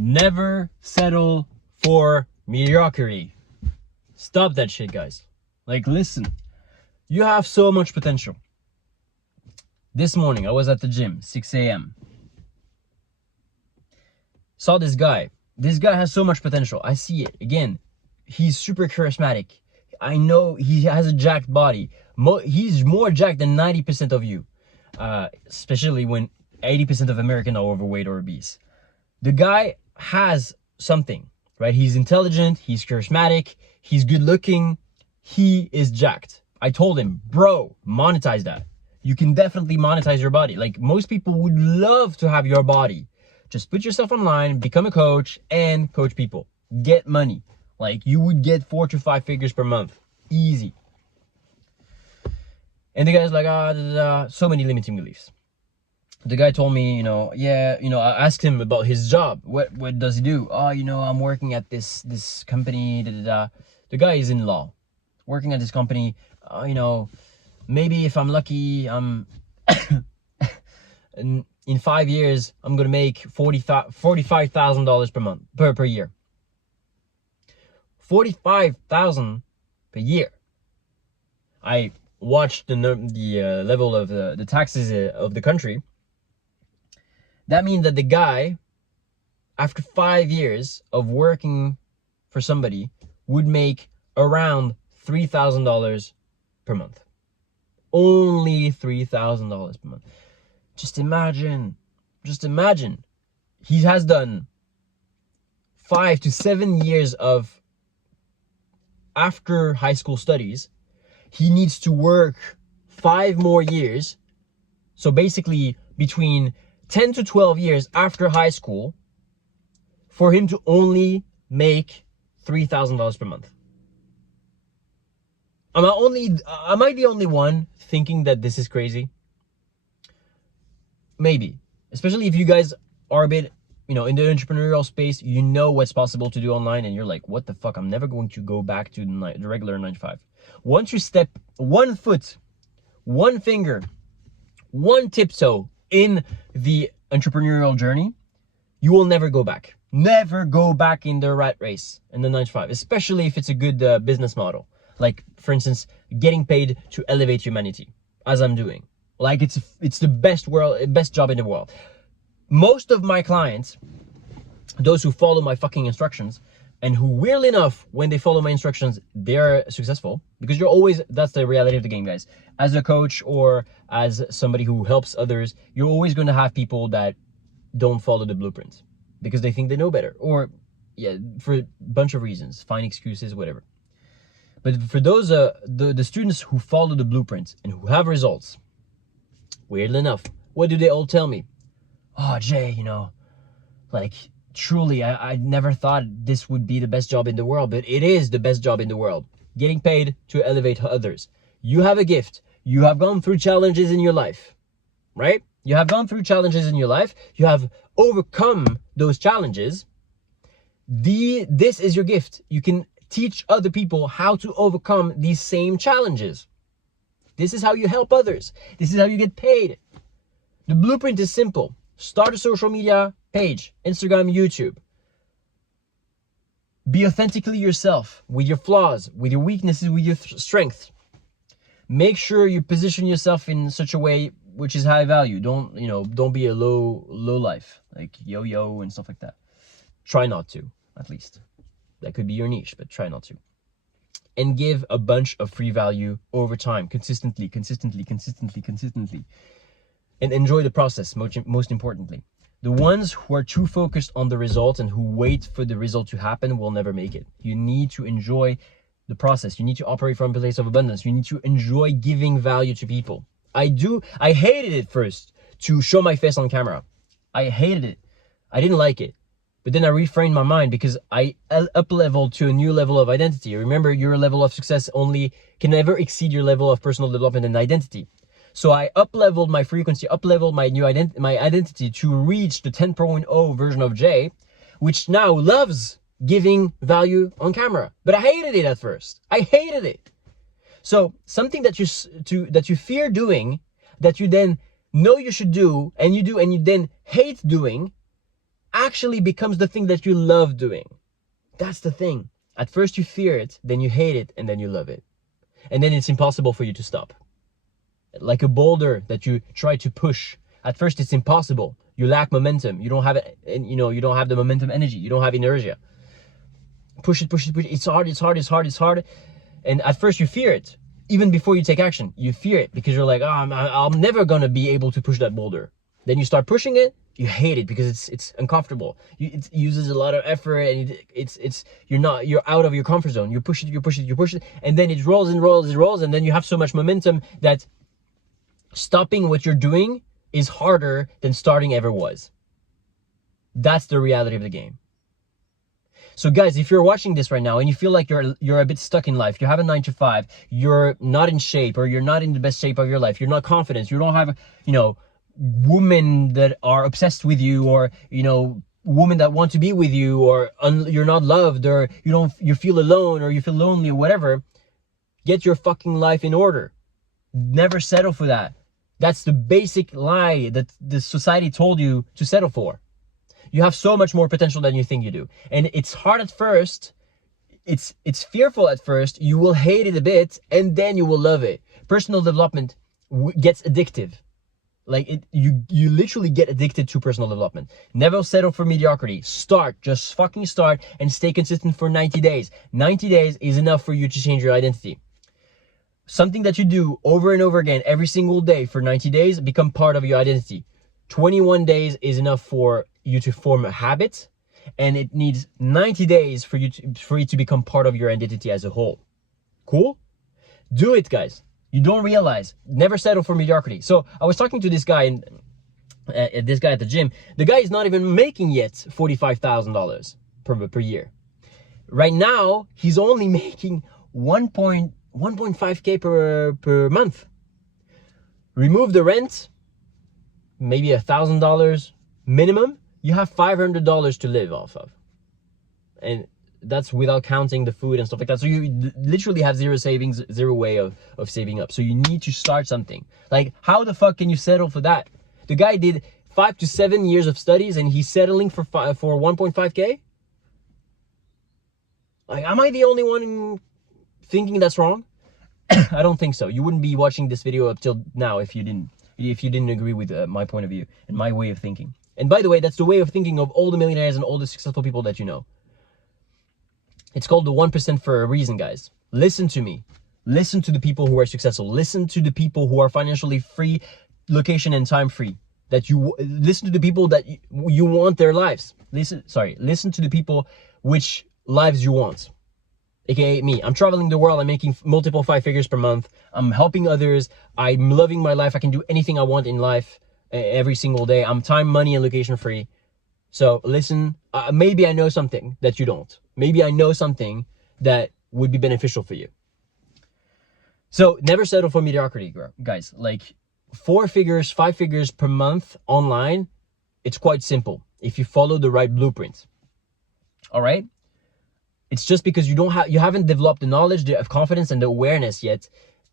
Never settle for mediocrity. Stop that shit, guys. Like, listen, you have so much potential. This morning, I was at the gym, 6 a.m. Saw this guy. This guy has so much potential. I see it. Again, he's super charismatic. I know he has a jacked body. He's more jacked than 90% of you. Especially when 80% of Americans are overweight or obese. The guy has something, right? He's intelligent, he's charismatic, he's good looking, he is jacked. I told him, bro, monetize that. You can definitely monetize your body. Like, most people would love to have your body. Just put yourself online, become a coach, and coach people. Get money. Like, you would get 4 to 5 figures per month. Easy. And the guy's like, so many limiting beliefs. The guy told me, I asked him about his job. What does he do? Oh, I'm working at this company. The guy is in law, working at this company. Maybe if I'm lucky, in 5 years, I'm gonna make $45,000 per month per year. 45,000 per year. I watched the level of the taxes of the country. That means that the guy, after 5 years of working for somebody, would make around $3,000 per month. Only $3,000 per month. Just imagine. He has done 5 to 7 years of after high school studies. He needs to work 5 more years. So basically between 10 to 12 years after high school for him to only make $3,000 per month. Am I the only one thinking that this is crazy? Maybe. Especially if you guys are a bit, in the entrepreneurial space, you know what's possible to do online, and you're like, what the fuck? I'm never going to go back to the regular 9 to 5. Once you step 1 foot, 1 finger, 1 tiptoe in the entrepreneurial journey, you will never go back. Never go back in the rat race in the 9 to 5, especially if it's a good business model. Like, for instance, getting paid to elevate humanity, as I'm doing. Like, it's the best job in the world. Most of my clients, those who follow my fucking instructions, and who, weirdly enough, when they follow my instructions, they're successful. Because that's the reality of the game, guys. As a coach or as somebody who helps others, you're always going to have people that don't follow the blueprint because they think they know better, or for a bunch of reasons, find excuses, whatever. But for those the students who follow the blueprint and who have results, weirdly enough, what do they all tell me? Oh, Jay, truly, I never thought this would be the best job in the world, but it is the best job in the world. Getting paid to elevate others. You have a gift. You have gone through challenges in your life, right? You have gone through challenges in your life. You have overcome those challenges. This is your gift. You can teach other people how to overcome these same challenges. This is how you help others. This is how you get paid. The blueprint is simple. Start a social media page, Instagram, YouTube. Be authentically yourself with your flaws, with your weaknesses, with your strengths. Make sure you position yourself in such a way which is high value. Don't be a low life, like yo-yo and stuff like that. Try not to, at least. That could be your niche, but try not to. And give a bunch of free value over time, consistently. And enjoy the process, most importantly. The ones who are too focused on the result and who wait for the result to happen will never make it. You need to enjoy the process. You need to operate from a place of abundance. You need to enjoy giving value to people. I hated it first to show my face on camera. I hated it. I didn't like it. But then I reframed my mind because I up-leveled to a new level of identity. Remember, your level of success only can never exceed your level of personal development and identity. So I up-leveled my frequency, up-leveled my my identity to reach the 10.0 version of Jay, which now loves giving value on camera. But I hated it at first. I hated it. So something that you fear doing, that you then know you should do, and you do, and you then hate doing, actually becomes the thing that you love doing. That's the thing. At first you fear it, then you hate it, and then you love it. And then it's impossible for you to stop. Like a boulder that you try to push. At first it's impossible. You lack momentum. You don't have it, and you don't have the momentum energy. You don't have inertia. Push it, push it, push it. It's hard, it's hard, it's hard, it's hard. And at first you fear it. Even before you take action, you fear it because you're like, oh, I'm never gonna be able to push that boulder. Then you start pushing it, you hate it because it's uncomfortable. It uses a lot of effort, and you're out of your comfort zone. You push it, you push it, you push it, and then it rolls and rolls and rolls, and then you have so much momentum that stopping what you're doing is harder than starting ever was. That's the reality of the game. So guys, if you're watching this right now and you feel like you're a bit stuck in life, you have a 9 to 5, you're not in shape, or you're not in the best shape of your life, you're not confident, you don't have, women that are obsessed with you, or, women that want to be with you, or you're not loved, or you feel alone, or you feel lonely, or whatever, get your fucking life in order. Never settle for that. That's the basic lie that the society told you to settle for. You have so much more potential than you think you do. And it's hard at first. It's fearful at first. You will hate it a bit, and then you will love it. Personal development gets addictive. Like you literally get addicted to personal development. Never settle for mediocrity. Just fucking start, and stay consistent for 90 days. 90 days is enough for you to change your identity. Something that you do over and over again every single day for 90 days become part of your identity. 21 days is enough for you to form a habit, and it needs 90 days for it to become part of your identity as a whole. Cool? Do it, guys. You don't realize. Never settle for mediocrity. So I was talking to this guy, at the gym. The guy is not even making yet $45,000 per year. Right now, he's only making 1.5K per month. Remove the rent, maybe $1,000 minimum, you have $500 to live off of. And that's without counting the food and stuff like that. So you literally have zero savings, zero way of saving up. So you need to start something. Like, how the fuck can you settle for that? The guy did 5 to 7 years of studies, and he's settling for 1.5K? Like, am I the only one thinking that's wrong? I don't think so. You wouldn't be watching this video up till now if you didn't agree with my point of view and my way of thinking. And by the way, that's the way of thinking of all the millionaires and all the successful people that you know. It's called the 1% for a reason, guys. Listen to me. Listen to the people who are successful. Listen to the people who are financially free, location and time free. Listen to the people that you want their lives. Listen to the people which lives you want. AKA me. I'm traveling the world. I'm making multiple 5 figures per month. I'm helping others. I'm loving my life. I can do anything I want in life every single day. I'm time, money, and location free. So listen, maybe I know something that you don't. Maybe I know something that would be beneficial for you. So never settle for mediocrity, guys. Like 4 figures, 5 figures per month online, it's quite simple if you follow the right blueprint. All right? It's just because you haven't developed the knowledge, the confidence, and the awareness yet,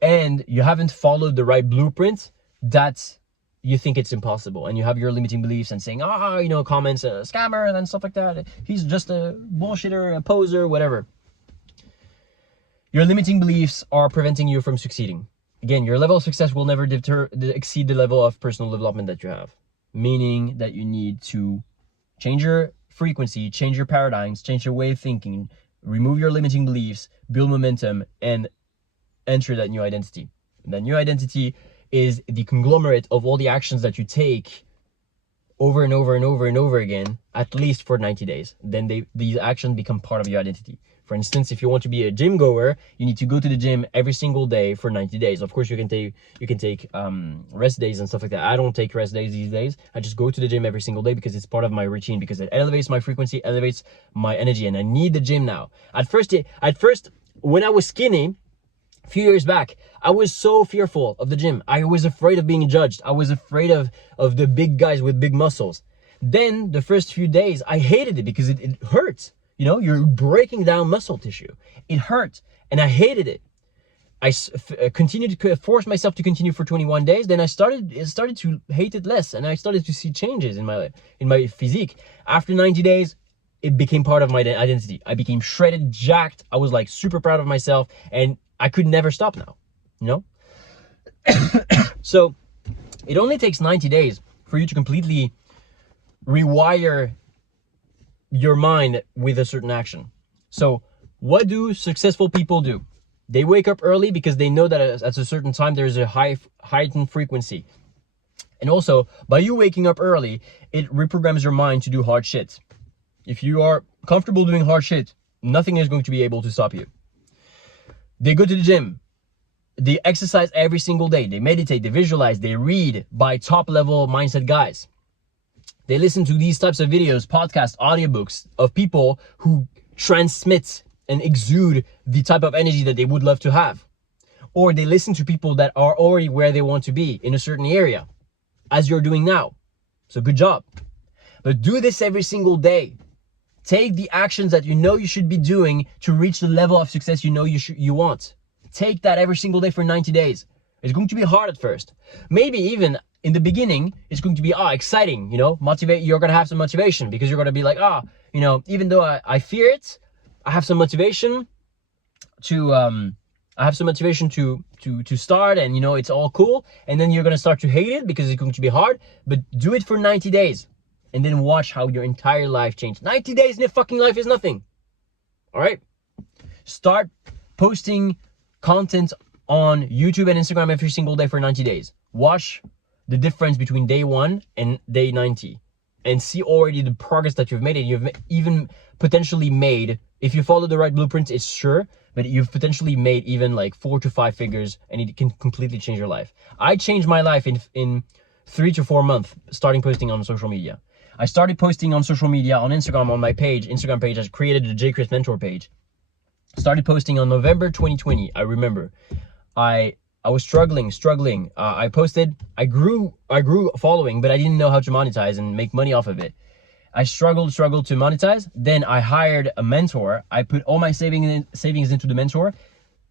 and you haven't followed the right blueprint that you think it's impossible, and you have your limiting beliefs and saying, comments, a scammer and stuff like that. He's just a bullshitter, a poser, whatever. Your limiting beliefs are preventing you from succeeding. Again, your level of success will never exceed the level of personal development that you have, meaning that you need to change your frequency, change your paradigms, change your way of thinking, remove your limiting beliefs, build momentum, and enter that new identity. And that new identity is the conglomerate of all the actions that you take over and over and over and over again, at least for 90 days. Then these actions become part of your identity. For instance, if you want to be a gym goer, you need to go to the gym every single day for 90 days. Of course, you can take rest days and stuff like that. I don't take rest days these days. I just go to the gym every single day because it's part of my routine, because it elevates my frequency, elevates my energy, and I need the gym now. At first, when I was skinny, a few years back, I was so fearful of the gym. I was afraid of being judged. I was afraid of the big guys with big muscles. Then the first few days, I hated it because it hurt. You're breaking down muscle tissue. It hurt, and I hated it. continued to force myself to continue for 21 days. Then I started to hate it less, and I started to see changes in my physique. After 90 days, it became part of my identity. I became shredded, jacked. I was like super proud of myself, and I could never stop now, you know? So it only takes 90 days for you to completely rewire your mind with a certain action. So what do successful people do? They wake up early because they know that at a certain time there's a heightened frequency. And also, by you waking up early, it reprograms your mind to do hard shit. If you are comfortable doing hard shit, nothing is going to be able to stop you. They go to the gym. They exercise every single day. They meditate, they visualize, they read by top level mindset guys. They listen to these types of videos, podcasts, audiobooks of people who transmit and exude the type of energy that they would love to have. Or they listen to people that are already where they want to be in a certain area, as you're doing now. So good job. But do this every single day. Take the actions that you know you should be doing to reach the level of success you know you want. Take that every single day for 90 days. It's going to be hard at first. Maybe even in the beginning, it's going to be exciting, you know, motivate. You're going to have some motivation because you're going to be like, you know, even though I fear it, I have some motivation to start, and you know, it's all cool. And then you're going to start to hate it because it's going to be hard, but do it for 90 days and then watch how your entire life changes. 90 days in a fucking life is nothing. All right. Start posting content on YouTube and Instagram every single day for 90 days. Watch the difference between day 1 and day 90 and see already the progress that you've made, and you've even potentially made, if you follow the right blueprints, it's sure, but you've potentially made even like 4 to 5 figures, and it can completely change your life. I changed my life in 3 to 4 months starting posting on social media. I started posting on social media, on Instagram, on my Instagram page. I created the J. Chris Mentor page. Started posting on November 2020. I remember I was struggling. I posted, I grew following, but I didn't know how to monetize and make money off of it. I struggled to monetize. Then I hired a mentor. I put all my savings into the mentor.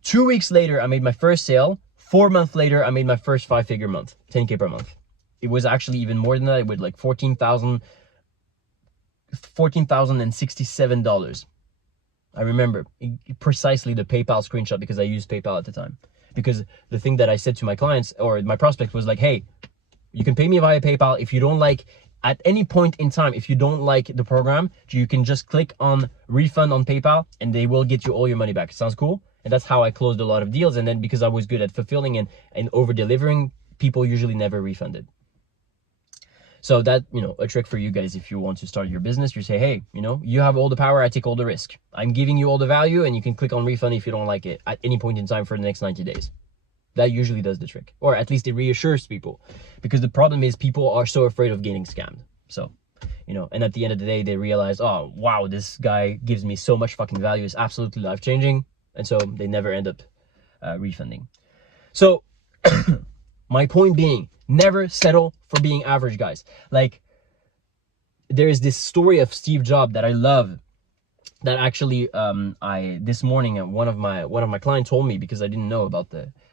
2 weeks later, I made my first sale. 4 months later, I made my first 5-figure month, 10K per month. It was actually even more than that, with like $14,067. I remember precisely the PayPal screenshot because I used PayPal at the time. Because the thing that I said to my clients or my prospect was like, hey, you can pay me via PayPal. If you don't like, at any point in time, if you don't like the program, you can just click on refund on PayPal and they will get you all your money back. Sounds cool? And that's how I closed a lot of deals. And then because I was good at fulfilling and over delivering, people usually never refunded. So that, you know, a trick for you guys, if you want to start your business, you say, hey, you know, you have all the power, I take all the risk. I'm giving you all the value, and you can click on refund if you don't like it at any point in time for the next 90 days. That usually does the trick, or at least it reassures people, because the problem is people are so afraid of getting scammed. So, you know, and at the end of the day, they realize, oh, wow, this guy gives me so much fucking value. It's absolutely life-changing. And so they never end up refunding. So my point being, never settle for being average, guys. Like, there is this story of Steve Jobs that I love, that actually this morning one of my clients told me, because I didn't know about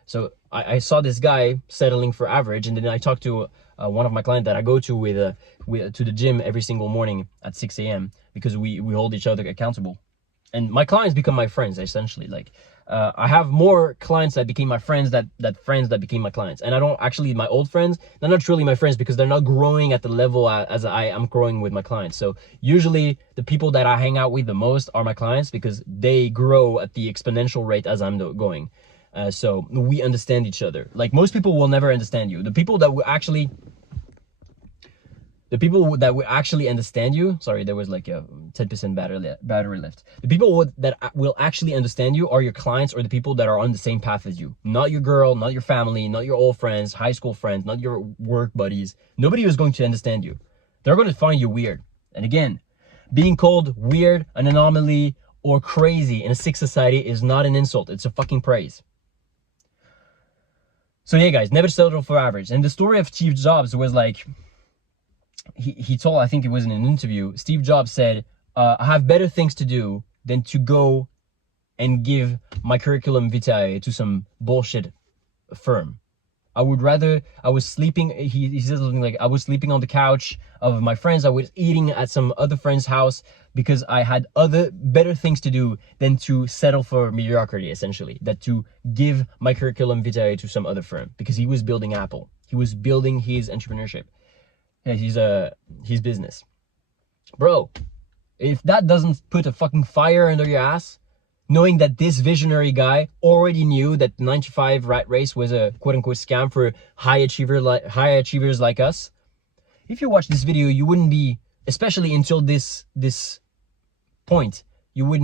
so I saw this guy settling for average, and then I talked to one of my clients that I go to to the gym every single morning at 6 a.m. because we hold each other accountable. And my clients become my friends, essentially. Like, I have more clients that became my friends that friends that became my clients. And I don't actually, my old friends, they're not truly my friends because they're not growing at the level as I am growing with my clients. So usually the people that I hang out with the most are my clients, because they grow at the exponential rate as I'm going. So we understand each other. Like, most people will never understand you. The people that will actually understand you, sorry, there was like a 10% battery left. The people that will actually understand you are your clients, or the people that are on the same path as you. Not your girl, not your family, not your old friends, high school friends, not your work buddies. Nobody is going to understand you. They're going to find you weird. And again, being called weird, an anomaly, or crazy in a sick society is not an insult. It's a fucking praise. So yeah, guys, never settle for average. And the story of Steve Jobs was like, he told, I think it was in an interview, Steve Jobs said, I have better things to do than to go and give my curriculum vitae to some bullshit firm. I would rather, I was sleeping, he said something like, I was sleeping on the couch of my friends, I was eating at some other friend's house because I had other better things to do than to settle for mediocrity, essentially. That to give my curriculum vitae to some other firm, because he was building Apple. He was building his entrepreneurship. His business. Bro, if that doesn't put a fucking fire under your ass, knowing that this visionary guy already knew that 95 rat race was a quote-unquote scam for high achievers like us. If you watch this video, you wouldn't be, especially until this point, you would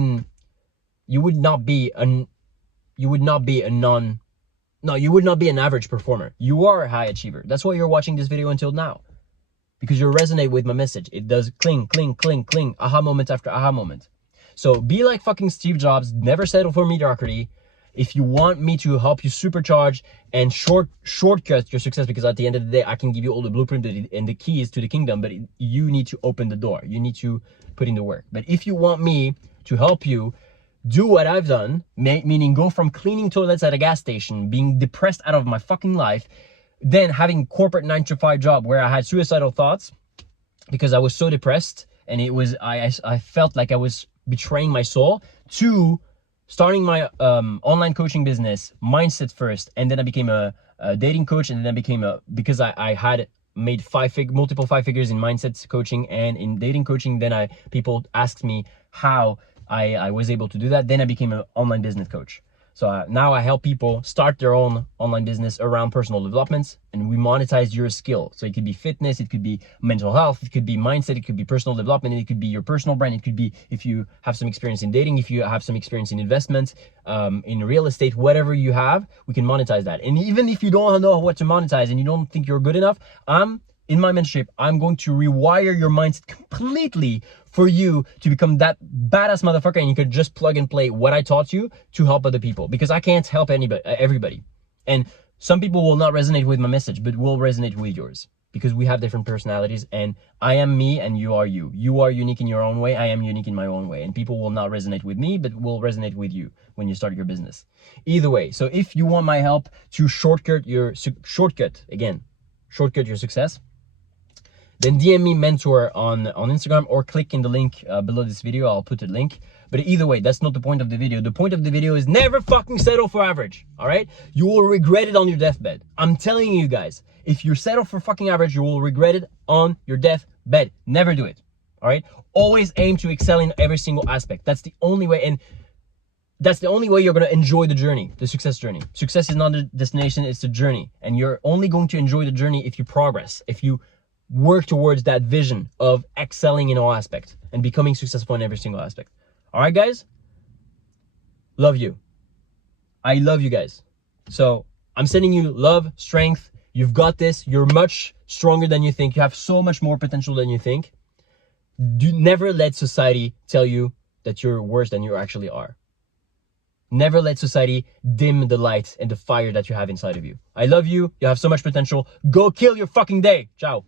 not be an average performer. You are a high achiever. That's why you're watching this video until now. Because you resonate with my message. It does cling, cling, cling, cling, aha moment after aha moment. So be like fucking Steve Jobs, never settle for mediocrity. If you want me to help you supercharge and shortcut your success, because at the end of the day, I can give you all the blueprint and the keys to the kingdom, but you need to open the door. You need to put in the work. But if you want me to help you do what I've done, meaning go from cleaning toilets at a gas station, being depressed out of my fucking life, then having corporate 9-to-5 job where I had suicidal thoughts because I was so depressed, and it was, I felt like I was betraying my soul, to starting my online coaching business, mindset first, and then I became a dating coach, and then I became because I had made multiple five figures in mindset coaching and in dating coaching. Then people asked me how I was able to do that. Then I became an online business coach. So now I help people start their own online business around personal development, and we monetize your skill. So it could be fitness, it could be mental health, it could be mindset, it could be personal development, it could be your personal brand, it could be if you have some experience in dating, if you have some experience in investment, in real estate, whatever you have, we can monetize that. And even if you don't know what to monetize and you don't think you're good enough, in my mentorship, I'm going to rewire your mindset completely for you to become that badass motherfucker, and you could just plug and play what I taught you to help other people, because I can't help everybody. And some people will not resonate with my message, but will resonate with yours, because we have different personalities, and I am me and you are you. You are unique in your own way, I am unique in my own way, and people will not resonate with me, but will resonate with you when you start your business. Either way, so if you want my help to shortcut your success, then DM me mentor on Instagram, or click in the link below this video. I'll put a link. But either way, that's not the point of the video. The point of the video is never fucking settle for average, all right? You will regret it on your deathbed. I'm telling you guys, if you settle for fucking average, you will regret it on your deathbed. Never do it, all right? Always aim to excel in every single aspect. That's the only way, and that's the only way you're going to enjoy the journey, the success journey. Success is not a destination, it's a journey. And you're only going to enjoy the journey if you progress, if you work towards that vision of excelling in all aspects and becoming successful in every single aspect. All right, guys? Love you. I love you guys. So I'm sending you love, strength. You've got this. You're much stronger than you think. You have so much more potential than you think. Never let society tell you that you're worse than you actually are. Never let society dim the light and the fire that you have inside of you. I love you. You have so much potential. Go kill your fucking day. Ciao.